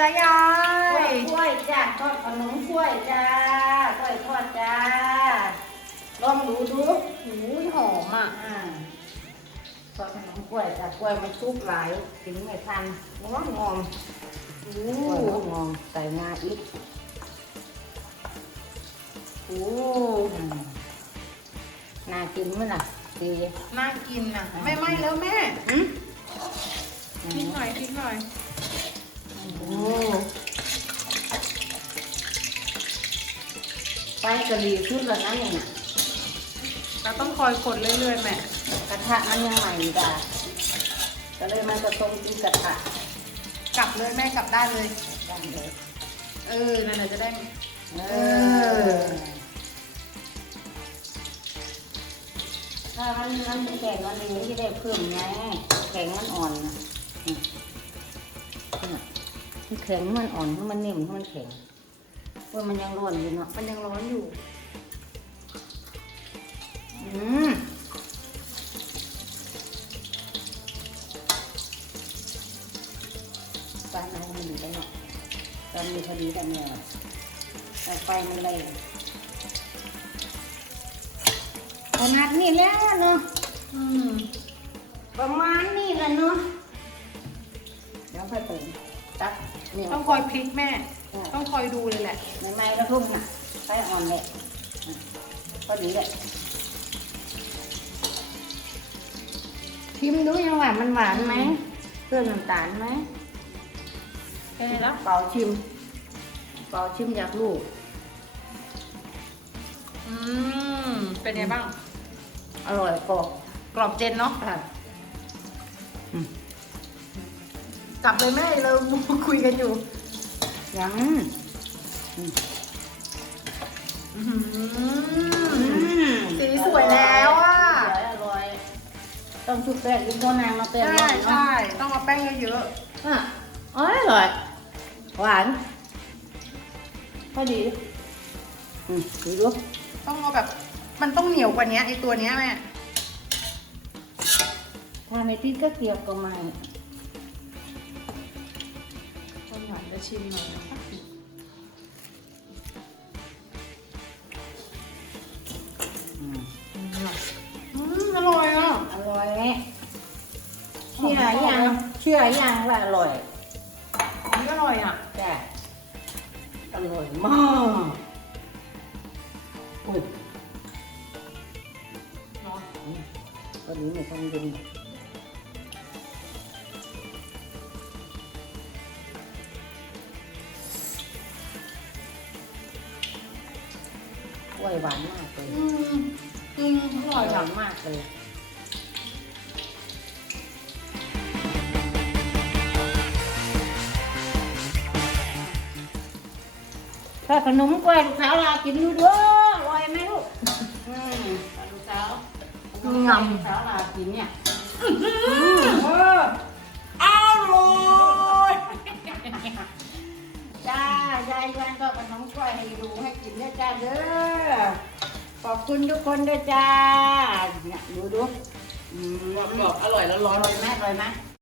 จ้ายากล้วยยกล้วยจ้าทอดขนมกล้วยจ้ากล้วยทอดจ้าลองดูดูหูยหอมอะอ่าทอดขนมกล้วยจ้ากล้วยมันชุกหลายถึงไม่ทันงอมงอมโอ้กล้วยงอมใส่งาอีกโอ้อืมน่ากินมั้ยล่ะดีน่ากินอะ ไม่ไหม้แล้วแม่อืม พริกหน่อยพริกหน่อยโอ้ ไฟกะหรี่ขึ้นแล้วนะเนี่ยน่ะเราต้องคอยคนเรื่อยๆแม่กระทะมันยังใหม่จ้ะก็เลยมันก็ตรงที่กระทะกลับเลยแม่กลับได้เลยได้เลยเออนั่นแหละจะได้ เอออถ้ามันมันแข็งมันอย่างนี้จะได้เพิ่มไงแข็งมันอ่อนนะอืมนี่มัน แข็งมันอ่อนเพราะมันนิ่มเพราะมันแข็งเพราะมันยังร้อนอยู่เนาะมันยังร้อนอยู่ อืมปลาเอามันอยู่ได้เนาะตอนมีพอดีต่เนี่ยไฟมันเลยขนาดนี้แล้วเนาะประมาณนี้แหละเนาะเดี๋ยวค่อยเติม ตักเนี่ยต้องคอยพลิกแม่ ต้องคอยดูเลยแหละไม่ไม่แล้วทุ่มน่ะไฟอ่อนเลยอืมพอดีเลยชิมดูยังว่ามันหวานไหมเพิ่มน้ำตาลไหมเป็นไงล่ะเป่าชิม เป่าชิมอยากลูกอืมเป็นไงบ้าง อร่อยกรอบกรอบเจนเนาะ กลับเลยแม่เราคุยกันอยู่ ยังอื้อหือสีสวยแล้วอะสวยอร่อย ต้องชุบแป้งกินตัวนางมาเติมใช่หน่อยเนาะใช่ต้องเอาแป้งเยอะอะอร่อย หวานพอดี อืมดูดูๆต้องเอาแบบ มันต้องเหนียวกว่านี้ไอตัวเนี้ยแม่ถ้าไม่ติดก็เกี่ยวกับไม้ต้น หวานจะชิมหน่อยนะคะอืมอืมอร่อยอะอร่อยเชื่อยังเชื่อยังว่าอร่อยอันนี้อร่อยอะจ้ะอร่อยมากอุ้ยเนาะตอนนี้ไม่ต้องดึ วยหวานมากเลยอืมอืมอร่อยหอะวานมากเลย ถ้าขนมกล้วยลูกสาวลากินดูเด้ออร่อยไหมลูกอืมลูกสาวงลูกสาวลากินเนี่ยำเอออร่อยจ้ายายยันก็ขนมกล้วยให้ดูให้กินด้วยจ้าเด้อ ขอบคุณทุกคนด้วยจ้าเนี่ยดูดูบอกอร่อยแล้วร้ออนร่อยไหมอร่อยไหม